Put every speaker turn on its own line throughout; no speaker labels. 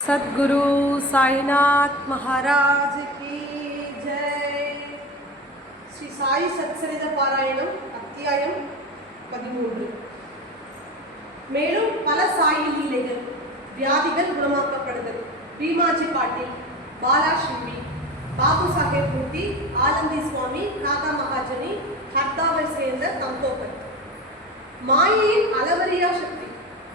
சத்குரு சாய்நாத் மகாராஜ் கி ஜெய். ஸ்ரீ சாய் சத்சரித பாராயணம் அத்தியாயம் பதிமூன்று. மேலும் பல சாயில் நிலைகள் வியாதிகள் குணமாக்கப்படுதல். பீமாஜி பாட்டில் பாலாஷிம்பி பாபு சாஹேப் பூட்டி ஆலந்தி சுவாமி ராதா மகாஜனி ஹர்தாவை சேர்ந்த தந்தோபர் மாயையின் அளவரியா சக்தி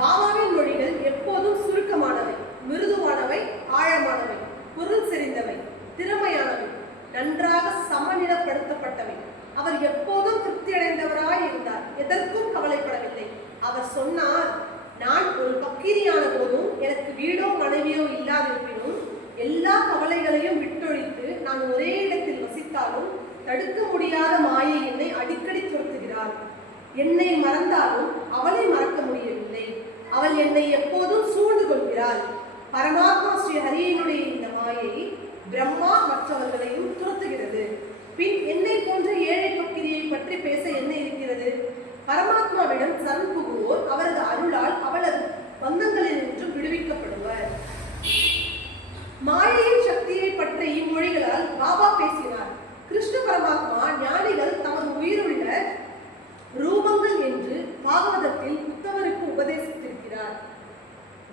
பாபாவின் மொழிகள் எப்போதும் சுருக்கமானவை. மிருதுவானவை ஆழமானவை பொருள் செறிந்தவை திறமையானவை நன்றாக சமநிலப்படுத்தப்பட்டவை. அவர் எப்போதும் திருப்தி அடைந்தவராய் இருந்தார் எதற்கும் கவலைப்படவில்லை. அவர் சொன்னார் நான் ஒரு பக்கீரியான போதும் எனக்கு வீடோ மனைவியோ இல்லாதிருப்பினும் எல்லா கவலைகளையும் விட்டொழித்து நான் ஒரே இடத்தில் வசித்தாலும் தடுக்க முடியாத மாயை என்னை அடிக்கடி துரத்துகிறார். என்னை மறந்தாலும் அவளை மறக்க முடியவில்லை. அவள் என்னை எப்போதும் சூழ்ந்து கொள்கிறாள். பரமாத்மா ஸ்ரீ ஹரியனுடைய இந்த மாயை பிரம்மா மற்றவர்களையும் துரத்துகிறது. பின் என்னை போன்ற ஏழை பக்கிரியை பற்றி பேச என்ன இருக்கிறது? பரமாத்மாவிடம் சரண் புகுவோர் அவரது அருளால் அவளது பந்தங்களில் நின்று விடுவிக்கப்படுவர். மாயையின் சக்தியை பற்றி இம்மொழிகளால் பாபா பேசினார். கிருஷ்ண பரமாத்மா ஞானிகள் தமது உயிருள்ள ரூபங்கள் என்று பாகவதத்தில் உத்தவருக்கு உபதேசித்திருக்கிறார்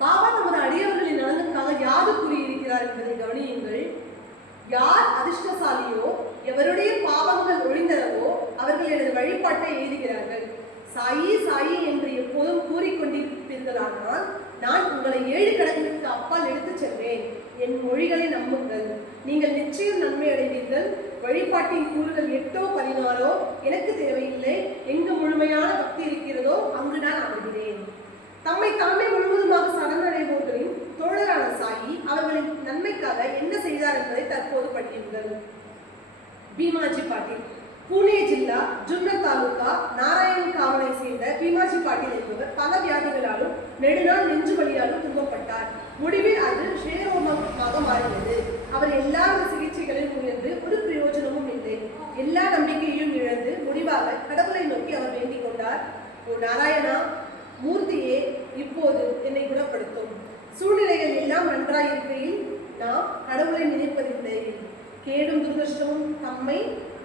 பாபா நமது அடியவர்களின் நலனுக்காக யாது கூறியிருக்கிறார் என்பதை கவனியுங்கள் யார் அதிர்ஷ்டசாலியோ எவருடைய பாவங்கள் ஒழிந்தனவோ அவர்கள் எனது வழிபாட்டை எழுதுகிறார்கள். சாயி சாயி என்று எப்போதும் கூறிக்கொண்டிருப்பீர்களானால் நான் உங்களை ஏழு கடங்களுக்கு அப்பால் எடுத்துச் செல்வேன். என் மொழிகளை நம்புங்கள். நீங்கள் நிச்சயம் நன்மை அடைவீர்கள். வழிபாட்டின் கூறுகள் எட்டோ பதினாறோ எனக்கு தேவையில்லை. எங்கு முழுமையான பக்தி இருக்கிறதோ அங்கு நான் அமர்கிறேன். தம்மை தாமே முழுவதுமாக சரணடைவோர்களின் தோழரான சாயி அவர்களின் நன்மைக்காக என்ன செய்தார் என்பதை தற்போது படியுங்கள் பீமாஜி பாட்டீல். பூனே ஜில்லா ஜுன்னர் தாலுகா நாராயண் காவலை சேர்ந்த பீமாஜி பாட்டீல் என்பவர் பல வியாதிகளாலும் நெடுநாள் நெஞ்சு வழியாலும் துன்பப்பட்டார். முடிவில் அது ஷேரோமமாக மாறியது. அவர் எல்லா சிகிச்சைகளையும் முயன்று ஒரு பிரயோஜனமும் இல்லை. எல்லா நம்பிக்கையையும் இழந்து முடிவாக கடவுளை நோக்கி அவர் வேண்டிக் கொண்டார். ஓ நாராயணா மூர்த்தியே இப்போது என்னை குணப்படுத்தும். சூழ்நிலைகள் எல்லாம் நன்றாயிருக்கையில் நாம் கடவுள் கேடும் துர்தஷ்டமும் தம்மை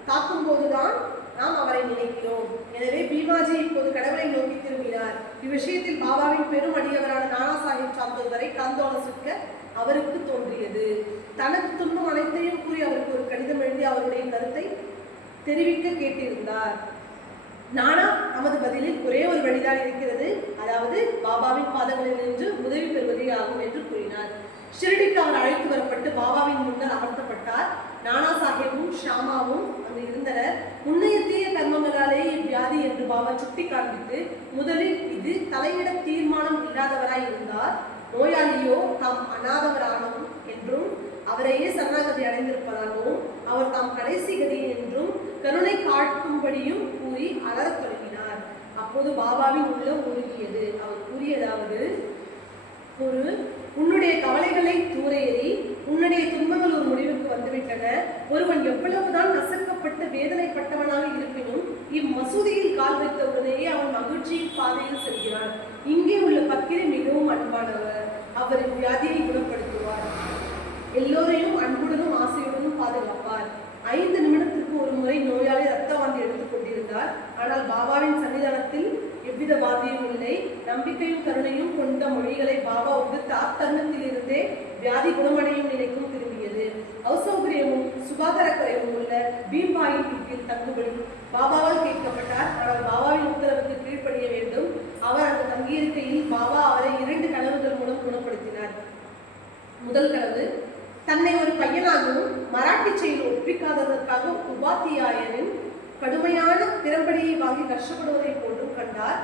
தாக்கும் போதுதான் நாம் அவரை நினைக்கிறோம். எனவே பீமாஜி இப்போது கடவுளை நோக்கி திரும்பினார். இவ்விஷயத்தில் பாபாவின் பெரும் அடியவரான நானா சாஹிப் சாந்தோதரை கந்தோலசிக்க அவருக்கு தோன்றியது. தனக்கு துன்பம் அனைத்தையும் கூறி அவருக்கு ஒரு கடிதம் எழுதி அவருடைய கருத்தை தெரிவிக்க கேட்டிருந்தார். நானா நமது பதிலில் ஒரே ஒரு வழிதான் இருக்கிறது. அதாவது பாபாவின் பாதங்களில் நின்று உதவி பெறுவதே ஆகும் என்று கூறினார். ஷிரடிக்கு அவர் அழைத்து வரப்பட்டு பாபாவின் முன்னர் அமர்த்தப்பட்டார். நானா சாஹேபும் ஷாமாவும் அங்கு இருந்தனர். முன்னைய கர்மங்களாலே இவ்வியாதி என்று பாபா சுட்டி காண்பித்து முதலில் இது தலையிட தீர்மானம் இல்லாதவராய் இருந்தார். நோயாளியோ தாம் அனாதவரானோம் என்றும் அவரையே சரணாகதி அடைந்திருப்பதாகவும் அவர் தாம் கடைசி கதி என்றும் கருணை காட்டும்படியும் கூறி அலறத் தொடங்கினார். அப்போது பாபாவின் உள்ளம் உருகியது. அவர் கூறியதாவது ஒரு உன்னுடைய கவலைகளை தூர எறி உன்னுடைய துன்பங்கள் வந்துவிட்டன ஒருவன் எவ்வளவுதான் நசுக்கப்பட்டு வேதனைப்பட்டவனாக இருப்பினும் இம்மசூதியில் கால் வைத்த உடனேயே அவன் மகிழ்ச்சியின் பாதையில் செல்கிறான். இங்கே உள்ள பக்கிரி மிகவும் அன்பானவர். அவரின் வியாதியை குணப்படுத்துவார். எல்லோரையும் அன்புடனும் ஆசையுடனும் பாதுகாப்பார். ஐந்து நிமிடத்திற்கு ஒரு முறை நோயாளி ரத்த வாந்தி எடுத்துக் கொண்டிருந்தார். ஆனால் பாபாவின் சன்னிதானத்தில் எவ்வித வாந்தியும் இல்லை. நம்பிக்கையும் கருணையும் கொண்ட மொழிகளை பாபா உதிர்த்த இருந்தே வியாதி குணமடையும் நிலைக்கும் திரு அசௌகரியமும் சுகாதார குறைவும் உள்ள பீம்பாயின் வீட்டில் தங்குபடி பாபாவால் கேட்கப்பட்டார். ஆனால் பாபாவின் உத்தரவுக்கு கீழ்ப்படிய வேண்டும். அவர் அங்கு தங்கியிருக்கையில் பாபா அவரை இரண்டு கனவுகள் மூலம் குணப்படுத்தினார். முதல் கனவு தன்னை ஒரு பையனாகவும் மராட்டி செயல் ஒப்பிக்காததற்காக உபாத்தியாயனின் கடுமையான திறம்படியை வாங்கி கஷ்டப்படுவதை போன்றும் கண்டார்.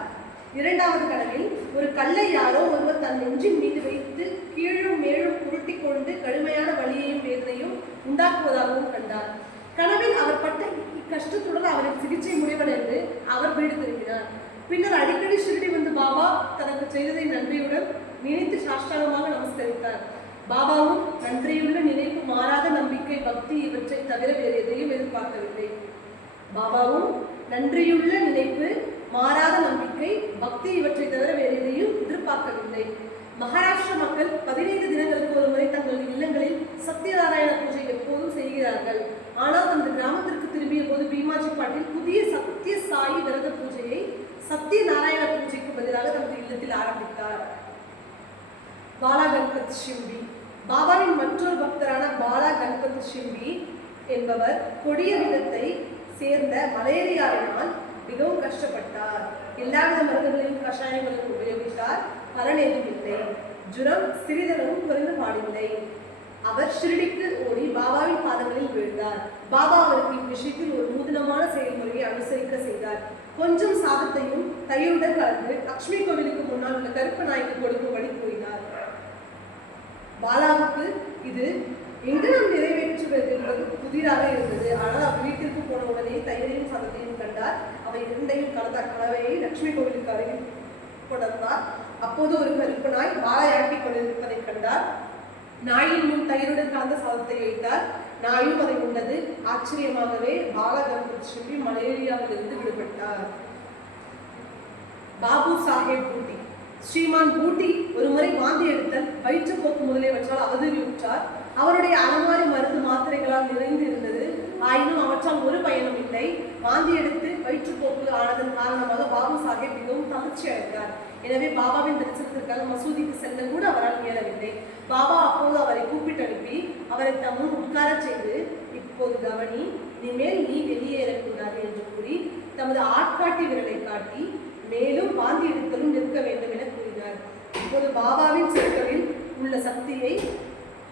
இரண்டாவது கனவில் ஒரு கல்லை யாரோ ஒருவர் தன் நெஞ்சின் மீது வைத்து கீழும் மேலும் புரட்டி கொண்டு கடுமையான வலியையும் வேதனையும் உண்டாக்குவதாகவும் கண்டார். கனவில் அவர் பட்ட இக்கஷ்டத்துடன் அவரின் சிகிச்சை முடிவன் என்று அவர் வீடு திரும்பினார். பின்னர் அடிக்கடி ஷிரடி வந்து பாபா தனக்கு செய்ததை நன்றியுடன் நினைத்து சாஷ்டாங்கமாக நமஸ்கரித்தார். பாபாவும் நன்றியுள்ள நினைப்பு மாறாத நம்பிக்கை பக்தி இவற்றை தவிர வேறு எதையும் எதிர்பார்க்கவில்லை. பாபாவும் நன்றியுள்ள நினைப்பு மாறாத நம்பிக்கை பக்தி இவற்றை தவிர வேறு எதையும் எதிர்பார்க்கவில்லை. மகாராஷ்டிர மக்கள் பதினைந்து தினங்களுக்கு ஒரு முறை தங்களது இல்லங்களில் சத்யநாராயண பூஜை எப்போதும் செய்கிறார்கள். ஆனால் தனது கிராமத்திற்கு திரும்பிய போது பீமாஜி பாட்டில் புதிய சத்திய சாயி விரத பூஜையை சத்திய நாராயண பூஜைக்கு பதிலாக தனது இல்லத்தில் ஆரம்பித்தார். பாலா கணபத் ஷிம்பி பாபாவின் மற்றொரு பக்தரான பாலா கணபத் ஷிம்பி என்பவர் கொடிய விதத்தை சேர்ந்த மலேரியாவினால் மிகவும் கஷ்டப்பட்டார். எல்லாவித மருந்துகளையும் கஷாயங்களையும் உபயோகித்தார் பலன் இல்லை ஜுரம் சிறிதளவும் குறைந்து பாடில்லை. அவர் ஷிரடிக்கு ஓடி பாபாவின் பாதங்களில் விழுந்தார். பாபா அவருக்கு இவ்விஷயத்தில் ஒரு நூதனமான செயல்முறையை அனுசரிக்க செய்தார். கொஞ்சம் சாதத்தையும் தயிருடன் கலந்து லக்ஷ்மி கோவிலுக்கு முன்னால் உள்ள கருப்பு நாய்க்கு கொடுக்கும்படி கூறினார். பாலாவுக்கு இது எங்கு நாம் நிறைவேற்றுவது என்பது புதிராக இருந்தது. ஆனால் அப்படி வீட்டிற்கு போன உடனே தயிரையும் சதத்தையும் கண்டார் அவை கனவையை லட்சுமி கோவிலுக்கு அருகில் கொணர்ந்தார் அப்போது ஒரு கருப்பு நாய் வாழையாட்டி கொண்டிருப்பதை கண்டார். நாயின் முன் தயிருடன் கலந்த சாதத்தை வைத்தார். நாயும் அதை உண்டது. ஆச்சரியமாகவே பாலகம்பத் சிம்பி மலேரியாவிலிருந்து விடுபட்டார். பாபு சாஹேப் பூட்டி. ஸ்ரீமான் பூட்டி ஒரு முறை வாந்தி எடுத்தல் வயிற்றுப்போக்கு முதலியவற்றால் அவதூறியுற்றார் அவருடைய அலமாரி மருந்து மாத்திரைகளால் நிறைந்து இருந்தது. ஆயினும் அவற்றால் ஒரு பயனும் இல்லை. வாந்தி எடுத்து வயிற்றுப்போக்கு ஆனதன் காரணமாக பாபு சாஹேப் மிகவும் தளர்ச்சி அடைந்தார். எனவே பாபாவின் தரிசனத்திற்காக மசூதிக்கு செல்ல கூட அவரால் இயலவில்லை. பாபா அப்போது அவரை கூப்பிட்டு அனுப்பி அவரை தம் முன் உட்காரச் செய்து இப்போது கவனி இனிமேல் நீ வெளியேறக்கூடாது என்று கூறி தமது ஆட்காட்டி விரலை காட்டி மேலும் வாந்தி எடுத்தலும் நிற்க வேண்டும் என கூறினார். இப்போது பாபாவின் சொற்களில் உள்ள சக்தியை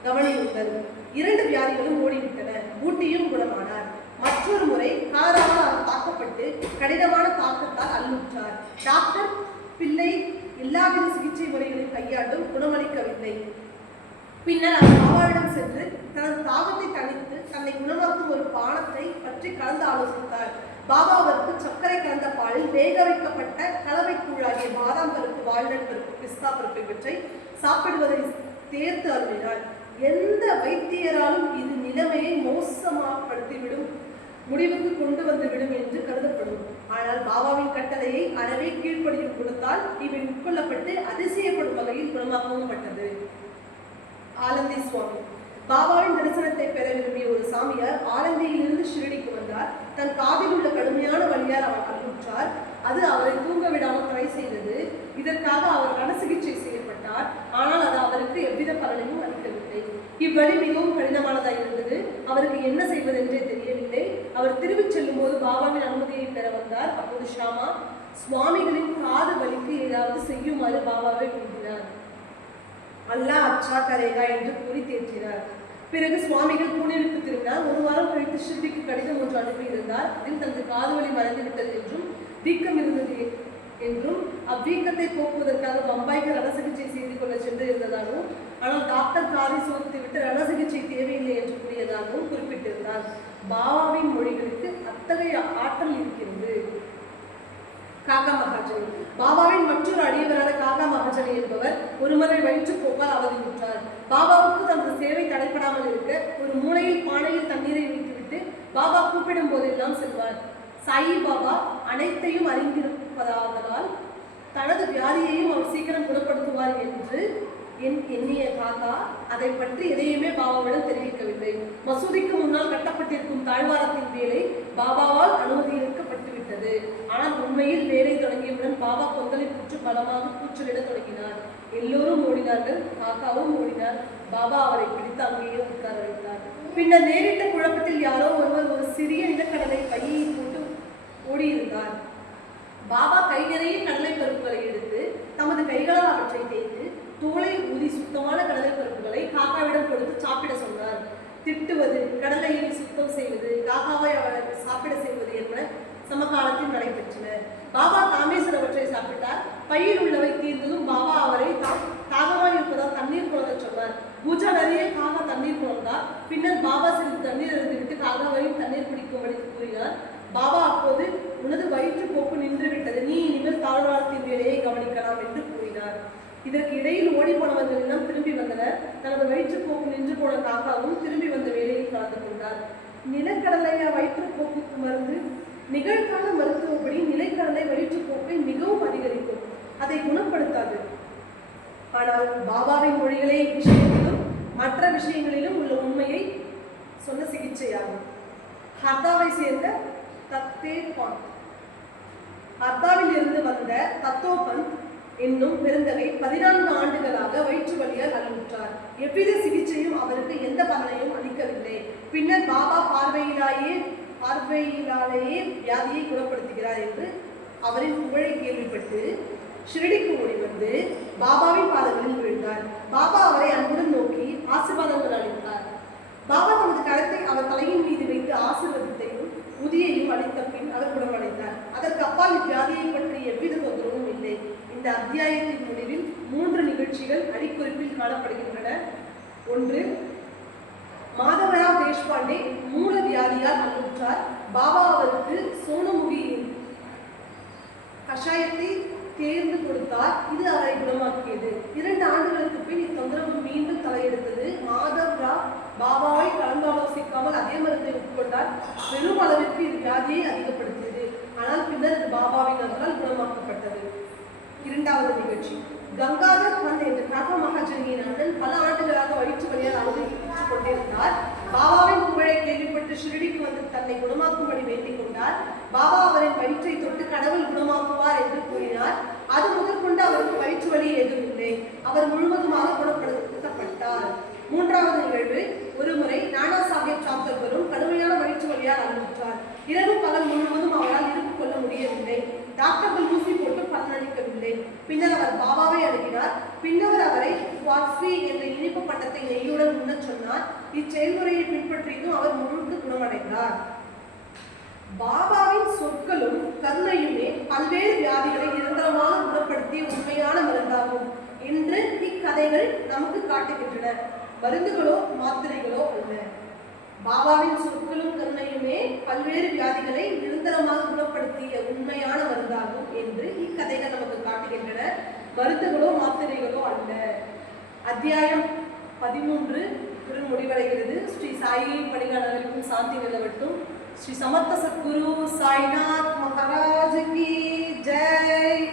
கவனியுங்கள். இரண்டு வியாதிகளும் ஓடிவிட்டன. ஊட்டியும் குணமானார். மற்றொரு முறை காரால் அவர் தாக்கப்பட்டு கடினமான தாக்கத்தால் அல்லுற்றார் டாக்டர் பிள்ளை எல்லாவித சிகிச்சை முறைகளை கையாண்டும் குணமளிக்கவில்லை. பின்னர் அவர் பாபாவிடம் சென்று தனது தாகத்தை தணித்து தன்னை குணமாக்கும் ஒரு பானத்தை பற்றி கலந்து ஆலோசித்தார். பாபாவிற்கு சர்க்கரை கலந்த பாலில் வேக வைக்கப்பட்ட கலவை கூழாகிய பாதாம் பருப்பு வாழ்நட் பருப்பு பிஸ்தா பருப்பு இவற்றை சாப்பிடுவதை தேர்த்து அருளினார். எந்த வைத்தியராலும் இது நிலைமையை மோசமாப்படுத்திவிடும் முடிவுக்கு கொண்டு வந்துவிடும் என்று கருதப்படும். ஆனால் பாபாவின் கட்டளையை அறவே கீழ்ப்படியும் கொடுத்தால் இவை உட்கொள்ளப்பட்டு அதிசயப்படும் வகையில் குணமாகவும் பட்டது. ஆலந்தி சுவாமி. பாபாவின் தரிசனத்தை பெற விரும்பிய ஒரு சாமியார் ஆலந்தியிலிருந்து ஷிரடிக்கு வந்தார். தன் காதில் உள்ள கடுமையான வழியால் அவர் கல்லுற்றார் அது அவரை தூங்க விடாமல் தடை செய்தது. இதற்காக அவர் நல சிகிச்சை செய்யப்பட்டார். ஆனால் அது அவருக்கு எவ்வித பலனையும் அளிக்கவில்லை. இவ்வழி மிகவும் கடினமானதாக இருந்தது. அவருக்கு என்ன செய்வது என்றே தெரியவில்லை. அவர் திரும்பிச் செல்லும் போது பாபாவின் அனுமதியை பெற வந்தார். அப்போது ஷாமா சுவாமிகளின் காது வலிக்கு ஏதாவது செய்யுமாறு பாபாவை கூறினார் அல்லாஹ் அச்சா கரேகா என்று கூறி தேற்றினார். பிறகு சுவாமிகள் புனேவுக்கு திரும்பினார். ஒரு வாரம் கழித்து ஷிர்டிக்கு கடிதம் ஒன்று அனுப்பியிருந்தார். அதில் தனது காதுவலி மறைந்துவிட்டது என்றும் வீக்கம் இருந்தது என்றும் அவ்வீக்கத்தை போக்குவதற்காக பம்பாய்க்கு ரண சிகிச்சை செய்து கொள்ள சென்று இருந்ததாகவும் ஆனால் டாக்டர் காதை சோதித்து விட்டு ரண சிகிச்சை தேவையில்லை என்று கூறியதாகவும் குறிப்பிட்டிருந்தார். பாபாவின் மொழிகளுக்கு அத்தகைய ஆற்றல் இருக்கிறது. காக்கா மகாஜன். பாபாவின் மற்றொரு அடியவரான காக்கா மகாஜன் என்பவர் ஒருமுறை வயிற்றுப்போக்கால் அவதியுற்றார் பாபாவுக்கு தனது சேவை தடைப்படாமல் இருக்க ஒரு மூலையில் பானையில் தண்ணீரை வைத்துவிட்டு பாபா கூப்பிடும் போதெல்லாம் செல்வார். சாயி பாபா அனைத்தையும் அறிந்திருக்கும் இருப்பதாதனால் தனது வியாதியையும் அவர் சீக்கிரம் குணப்படுத்துவார் என்று என் எண்ணிய காக்கா அதை பற்றி எதையுமே பாபாவிடம் தெரிவிக்கவில்லை. மசூதிக்கு முன்னால் கட்டப்பட்டிருக்கும் தாழ்வாரத்தின் வேலை பாபாவால் அனுமதிக்கப்பட்டுவிட்டது ஆனால் உண்மையில் வேலை தொடங்கியவுடன் பாபா கொந்தலை புற்று பலமாக கூச்சலிட தொடங்கினார். எல்லோரும் ஓடினார்கள். காக்காவும் ஓடினார். பாபா அவரை பிடித்து அங்கேயே உட்கார வைத்தார். பின்னர் நேரிட்ட குழப்பத்தில் யாரோ ஒருவர் ஒரு சிறிய நிலக்கடலை பையை போட்டு ஓடியிருந்தார். பாபா கை நிறைய கடலை பருப்புகளை எடுத்து தமது கைகளால் அவற்றை தேய்த்து தோலை ஊதி சுத்தமான கடலை பருப்புகளை காக்காவிடம் கொடுத்து சாப்பிட சொன்னார். திட்டுவது கடலையை சுத்தம் செய்வது காக்காவை அவர் சாப்பிட செய்வது என்பன சமகாலத்தில் நடைபெற்றன. பாபா தாமே சிலவற்றை சாப்பிட்டார். பையில் உள்ளவை தீர்ந்ததும் பாபா அவரை தா- தாகமாய் இருப்பதால் தண்ணீர் குழந்த சொன்னார் பூஜா நிறைய காகா தண்ணீர் குழந்தார் பின்னர் பாபா சிறிது தண்ணீர் அறிந்துவிட்டு காகாவையும் தண்ணீர் குடிக்கும்படி கூறினார் பாபா அப்போது உனது வயிற்று போக்கு நின்று விட்டது நீ இனிமேல் தாழ்வாரத்தின் வேலையை கவனிக்கலாம் என்று கூறினார் இதற்கு இடையில் ஓடி போனவர்கள் எல்லாம் திரும்பி வந்தனர் தனது வயிற்றுப்போக்கு நின்று போன காக்காவும் திரும்பி வந்த வேலையில் கலந்து கொண்டார் நிலக்கடலையா வயிற்றுப்போக்குக்கு மருந்து நிகழ்கால மருத்துவப்படி நிலைக்கடலை வயிற்றுப்போக்கை மிகவும் அதிகரிக்கும். அதை குணப்படுத்தாது. ஆனால் பாபாவின் மொழிகளே விஷயத்திலும் மற்ற விஷயங்களிலும் உள்ள உண்மையை சொன்ன சிகிச்சையாகும். ஹர்தாவை சேர்ந்த தத்தே பாந்த். ஹர்தாவில் இருந்து வந்த தத்தோபந்த் என்னும் பெருந்தகை பதினான்கு ஆண்டுகளாக வயிற்று வலியால் அலுற்றார் எவ்வித சிகிச்சையும் அவருக்கு எந்த பலனையும் அளிக்கவில்லை. பின்னர் பாபா பார்வையிலாயே பார்வையிலாலேயே வியாதியை குணப்படுத்துகிறார் என்று அவரின் புகழை கேள்விப்பட்டு ஷிரடிக்கு ஓடி வந்து பாபாவின் பாதங்களில் விழுந்தார். பாபா அவரை அன்புடன் நோக்கி ஆசீர்வாதங்கள் அளித்தார். பாபா தமது கரத்தை அவர் தலையின் மீது வைத்து ஆசீர்வாதத்தையும் உதியையும் அளித்த பின் அவர் குணமடைந்தார். அதற்கு அப்பால் இவ்வியாதியை பற்றி எவ்வித தொந்தரவும் இல்லை இந்த அத்தியாயத்தின் முடிவில் மூன்று நிகழ்ச்சிகள் அடிக்குறிப்பில் காணப்படுகின்றன. ஒன்று மாதவராவ் தேஷ்பாண்டே மூல வியாதியால் அல்லுற்றார் பாபா அவருக்கு சோனமுகியின் கஷாயத்தை தேர்ந்து கொடுத்தார். இது அவரை குணமாக்கியது. இரண்டு ஆண்டுகளுக்கு பின் இத்தொந்தரவு மீண்டும் தலையெடுத்தது. மாதவ் ராவ் பாபாவை கலந்தாலோசிக்காமல் அதே மருந்தை உட்கொண்டார். பெரும் அளவிற்கு இது வியாதியை அதிகப்படுத்தியது. ஆனால் பின்னர் இது பாபாவின் அருளால் குணமாக்கப்பட்டது. இரண்டாவது நிகழ்ச்சி. கங்காதர் பந்த் என்ற காக்கா மகாஜனியின் அண்ணன் பல ஆண்டுகளாக வயிற்று வழியால் அனுபவித்துக் கொண்டிருந்தார். பாபாவின் புகழை கேள்விப்பட்டு ஷிரடிக்கு வந்து தன்னை குணமாக்கும்படி வேண்டிக் கொண்டார். பாபா அவரின் வயிற்றை தொட்டு கடவுள் குணமாக்குவார் என்று கூறினார். அது முதற்கொண்டு அவருக்கு வயிற்று வலி ஏதும் இல்லை. அவர் முழுவதுமாக குணப்படுத்தப்பட்டார். மூன்றாவது நிகழ்வு ஒருமுறை நானா சாஹேப் சாப்தர்களும் கடுமையான வயிற்று வழியால் அனுபவித்தார் இரவு பகல் முழுவதும் அவரால் இருந்து கொள்ள முடியவில்லை. டாக்டர்கள் ஊசி போட்டு பின்னர் அவர் பாபாவை அணுகினார். பின்னர் அவரை வாஃபி என்ற இனிப்பு பட்டத்தை நெய்யுடன் உண்ணச் சொன்னார். இச்செயல்முறையை பின்பற்றியதும் அவர் முழுக்க குணமடைந்தார். பாபாவின் சொற்களும் கருணையுமே பல்வேறு வியாதிகளை நிரந்தரமாக குணப்படுத்திய உண்மையான மருந்தாகும் என்று இக்கதைகள் நமக்கு காட்டுகின்றன. மருந்துகளோ மாத்திரைகளோ அல்ல. பாபாவின் சொற்களும் மட்டுமே பல்வேறு வியாதிகளை நிரந்தரமாக குணப்படுத்திய உண்மையான மருந்தாகும் என்று இக்கதைகள் நமக்கு காட்டுகின்றன. மருந்துகளோ மாத்திரைகளோ அல்ல. அத்தியாயம் பதிமூன்று இத்துடன் முடிவடைகிறது ஸ்ரீ சாயின் பணிகாளர்களுக்கும் சாந்தி நிலவட்டும். ஸ்ரீ சமர்த்த சத்குரு சாய்நாத் மகாராஜ் கி ஜெய்.